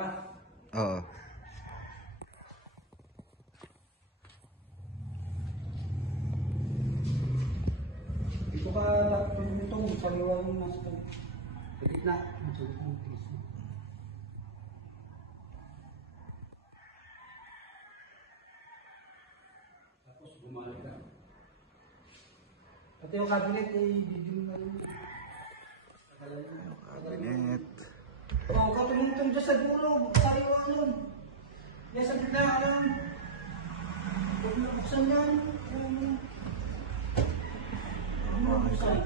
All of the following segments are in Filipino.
Oo. Ito ka dapat itong sariwa yung nasa gitna. Tapos bumalik ka. Pati yung cabinet ay video na rin. Cabinet. Oo, katulong-tulong dyan sa dulo. Sariwa nun. Yan sa gitna lang. Huwag na buksan yan. Buksan.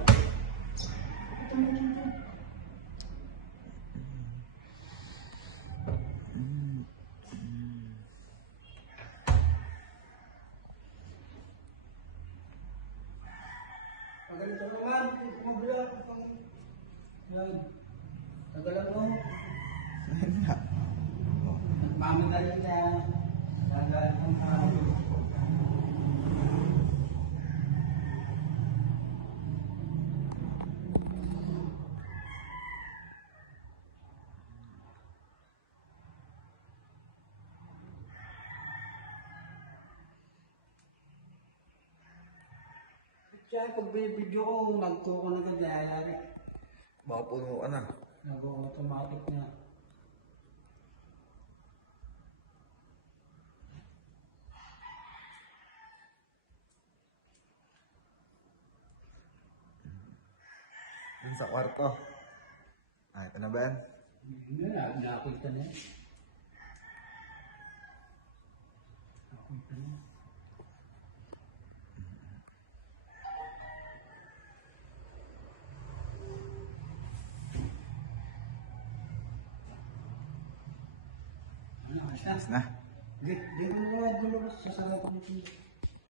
Ito mo dito. Ganito naman, kumabila. Yan. Tagalan mo. Nagmamadali na. Tagalan mo na. Kaya pag video ko, nagtuko na ganyan. Baka puno ka na. Nag-automatic na. Dun sa kwarto. Ah, ito na ba yan? Hindi na, nakakita na. Nakakita na. Ayos na. Di ko na dulo sa sarap nito.